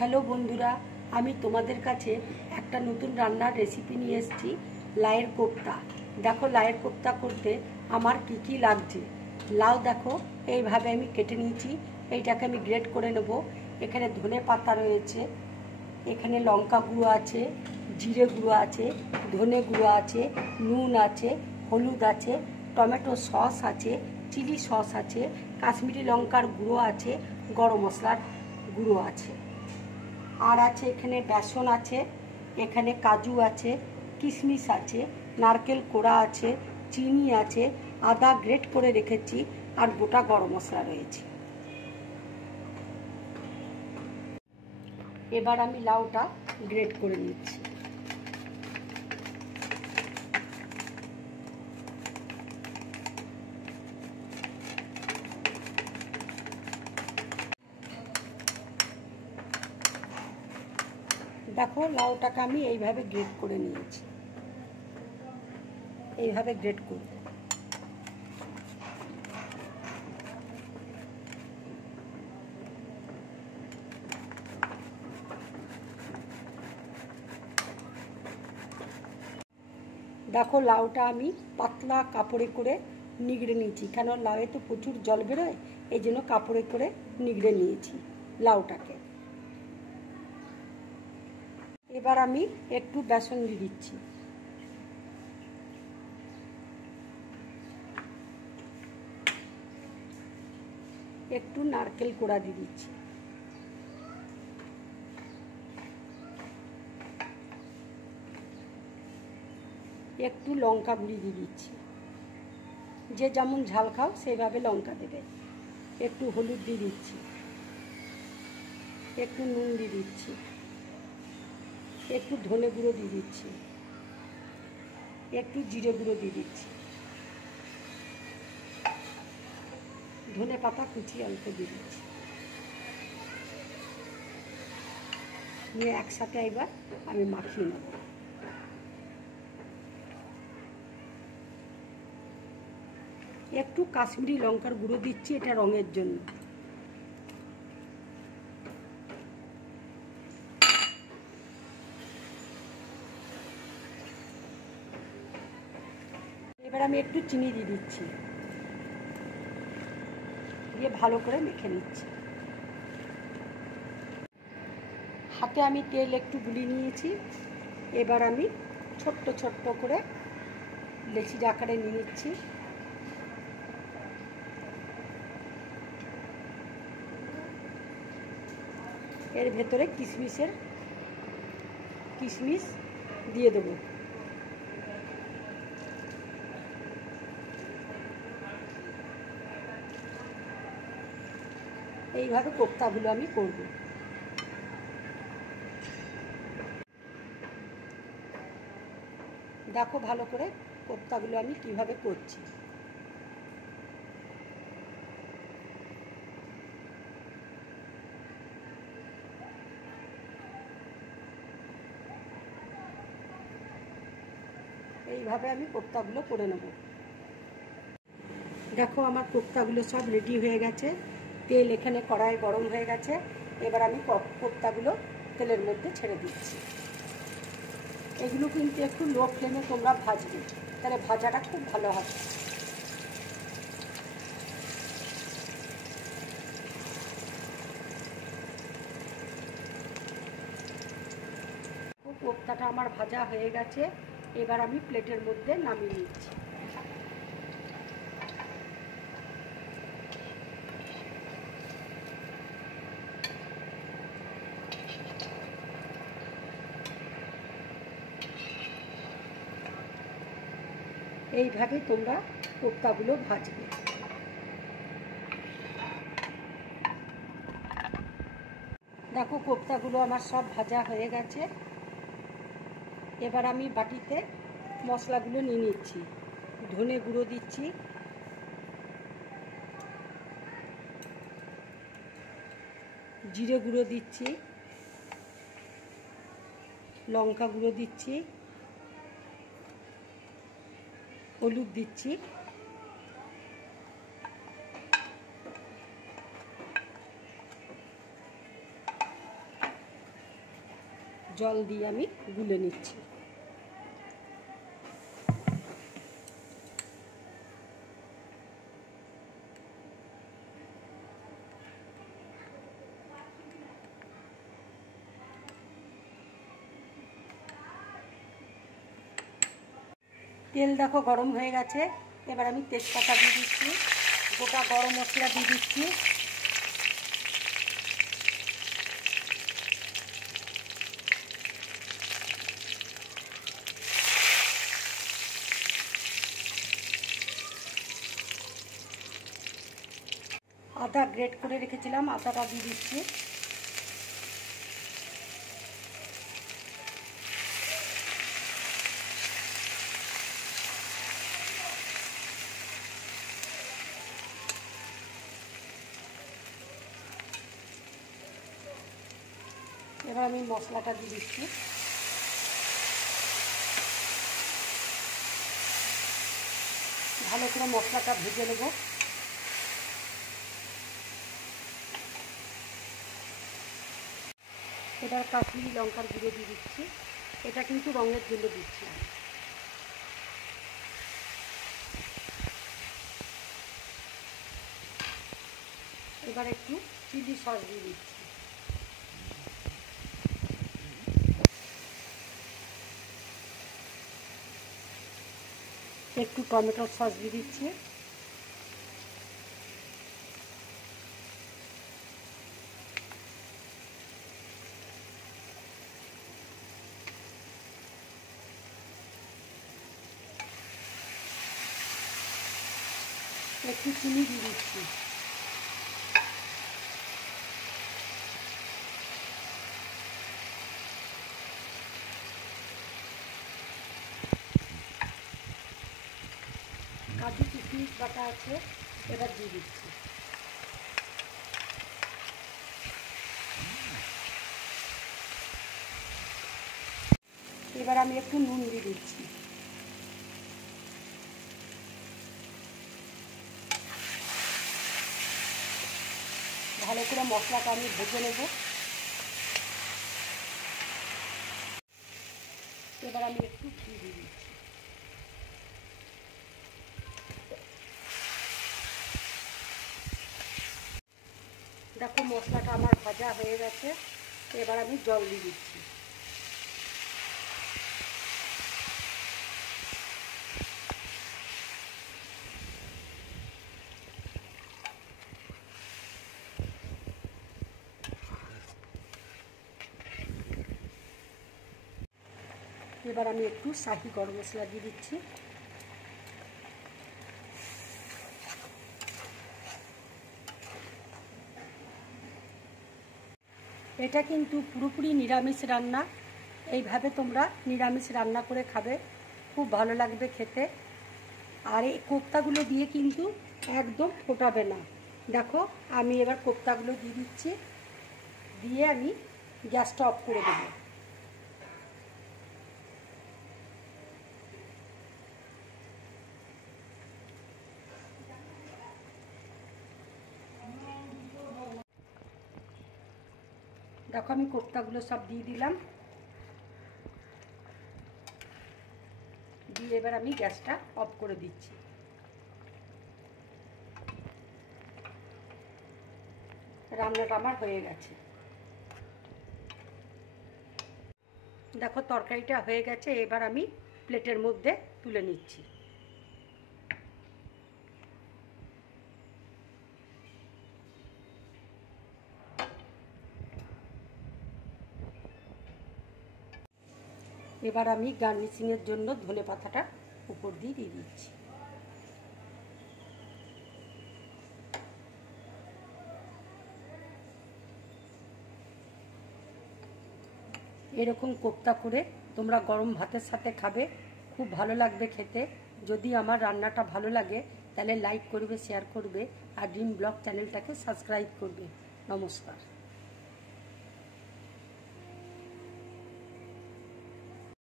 Hello বন্ধুরা, আমি তোমাদের কাছে একটা নতুন রান্নার রেসিপি নিয়ে এসেছি, লাউয়ের কোপ্তা। দেখো লাউয়ের কোপ্তা করতে আমার কি কি লাগছে। লাউ দেখো এইভাবে আমি কেটে নিয়েছি, এইটাকে আমি গ্রেট করে নেব। এখানে ধনে পাতা রয়েছে, এখানে লঙ্কা গুঁড়ো আছে, জিরে গুঁড়ো আছে, ধনে গুঁড়ো আছে, নুন আছে, হলুদ আছে, টমেটো সস আছে, চিলি সস আছে, কাশ্মীরি লঙ্কার গুঁড়ো আছে, গরম মশলার গুঁড়ো আছে, আর আছে এখানে বেসন আছে, এখানে কাজু আছে, কিশমিশ আছে, নারকেল কোড়া আছে, চিনি আছে, আদা গ্রেট করে রেখেছি, আর গোটা গরম মশলা রয়েছে। এবার আমি লাউটা গ্রেট করে নিচ্ছি। দেখো লাউটাকে আমি এইভাবে গ্রেট করে নিয়েছি, এইভাবে গ্রেট করব। দেখো লাউটা আমি পাতলা কাপড়ে করে নিগড়ে নিয়েছি, কেন লাউয়ে তো প্রচুর জল বেরোয়, এই জন্য কাপড়ে করে নিগড়ে নিয়েছি লাউটাকে। এবার আমি একটু বেসন দিয়ে দিচ্ছি, একটু নারকেল কোড়া দিয়ে দিচ্ছি, একটু লঙ্কা গুঁড়ি দিয়ে দিচ্ছি, যে যেমন ঝাল খাও সেইভাবে লঙ্কা দেবে। একটু হলুদ দিয়ে দিচ্ছি, একটু নুন দিয়ে দিচ্ছি, একটু ধনে গুঁড়ো দিয়ে দিচ্ছি, একটু জিরে গুঁড়ো দিয়ে দিচ্ছি, ধনে পাতা কুচি অল্প দিয়ে দিচ্ছি, নিয়ে একসাথে এবার আমি মাখিয়ে নেব। একটু কাশ্মীরি লঙ্কার গুঁড়ো দিচ্ছি, এটা রঙের জন্য। এবার আমি একটু চিনি দিয়ে দিচ্ছি, দিয়ে ভালো করে মেখে নিচ্ছি। হাতে আমি তেল একটু গুলিয়ে নিয়েছি, এবার আমি ছোট্ট ছোট্ট করে লেচির আকারে নিয়ে নিচ্ছি। এর ভেতরে কিশমিশ দিয়ে দেবো। এইভাবে কোপ্তাগুলো আমি করব। দেখো ভালো করে কোপ্তাগুলো আমি কিভাবে করছি। এইভাবে আমি কোপ্তাগুলো করে নেব। দেখো আমার কোপ্তাগুলো সব রেডি হয়ে গেছে, তেল এখানে কড়াইয়ে গরম হয়ে গেছে। এবার আমি কোপ্তাগুলো তেলের মধ্যে ছেড়ে দিচ্ছি। এগুলো কিন্তু একটু লো ফ্লেমে তোমরা ভাজবে, তাহলে ভাজাটা খুব ভালো হবে। কোপ্তাটা আমার ভাজা হয়ে গেছে, এবার আমি প্লেটের মধ্যে নামিয়ে নিচ্ছি। এইভাবে তোমরা কোপ্তাগুলো ভাজবে। দেখো কোপ্তাগুলো আমার সব ভাজা হয়ে গেছে, এবার আমি বাটিতে মশলাগুলো নিয়ে নিচ্ছি। ধনে গুঁড়ো দিচ্ছি, জিরে গুঁড়ো দিচ্ছি, লঙ্কা গুঁড়ো দিচ্ছি, হলুদ দিচ্ছি, জল দিয়ে আমি গুলে নিচ্ছি। তেল দেখো গরম হয়ে গেছে, এবার আমি তেজপাতা দিয়ে দিচ্ছি, গোটা গরম মশলা দিয়ে দিচ্ছি, আদা গ্রেট করে রেখেছিলাম আদাটা দিয়ে দিচ্ছি, এবার আমি মশলাটা দিয়ে দিচ্ছি, ভালো করে মশলাটা ভেজে নেব। এবার কাশ্মীরি লঙ্কার গুঁড়ো দিয়ে দিচ্ছি, এটা কিন্তু রঙের জন্য দিচ্ছি আমি। এবার একটু চিলি সস দিয়ে দিচ্ছি, একটু টমেটোর সস দিয়ে দিচ্ছি, একটু চিনি দিয়ে দিচ্ছি, কাজু কিশমিশ বাটা আছে এবার দিয়ে দিচ্ছি, এবার আমি একটু নুন দিয়ে দিচ্ছি, ভালো করে মশলাটা আমি ভেজে নেব। এবার আমি একটু ঘি দিয়ে দিচ্ছি, দেখো মশলাটা আমার ভাজা হয়ে গেছে, এবার আমি জল দিয়ে দিচ্ছি, এবার আমি একটু শাহি গরম মশলা দিয়ে দিচ্ছি, এটা কিন্তু পুরোপুরি নিরামিষ রান্না, এইভাবে তোমরা নিরামিষ রান্না করে খাবে, খুব ভালো লাগবে খেতে। আর এই কোপ্তাগুলো দিয়ে কিন্তু একদম ফোটাবে না। দেখো আমি এবার কোপ্তাগুলো দিয়ে দিচ্ছি, দিয়ে আমি গ্যাসটা অফ করে দেবো। দেখো আমি কোপ্তাগুলো সব দিয়ে দিলাম, দিয়ে এবার আমি গ্যাসটা অফ করে দিচ্ছি। রান্নাটা আমার হয়ে গেছে। দেখো তরকারিটা হয়ে গেছে, এবার আমি প্লেটের মধ্যে তুলে নিচ্ছি। এবার আমি গার্নিশিংয়ের জন্য ধনেপাতাটা উপর দিয়ে দিয়ে দিচ্ছি। এরকম কোপ্তা করে তোমরা গরম ভাতের সাথে খাবে, খুব ভালো লাগবে খেতে। যদি আমার রান্নাটা ভালো লাগে তাহলে লাইক করবে, শেয়ার করবে আর ড্রিম ব্লগ চ্যানেলটাকে সাবস্ক্রাইব করবে। নমস্কার।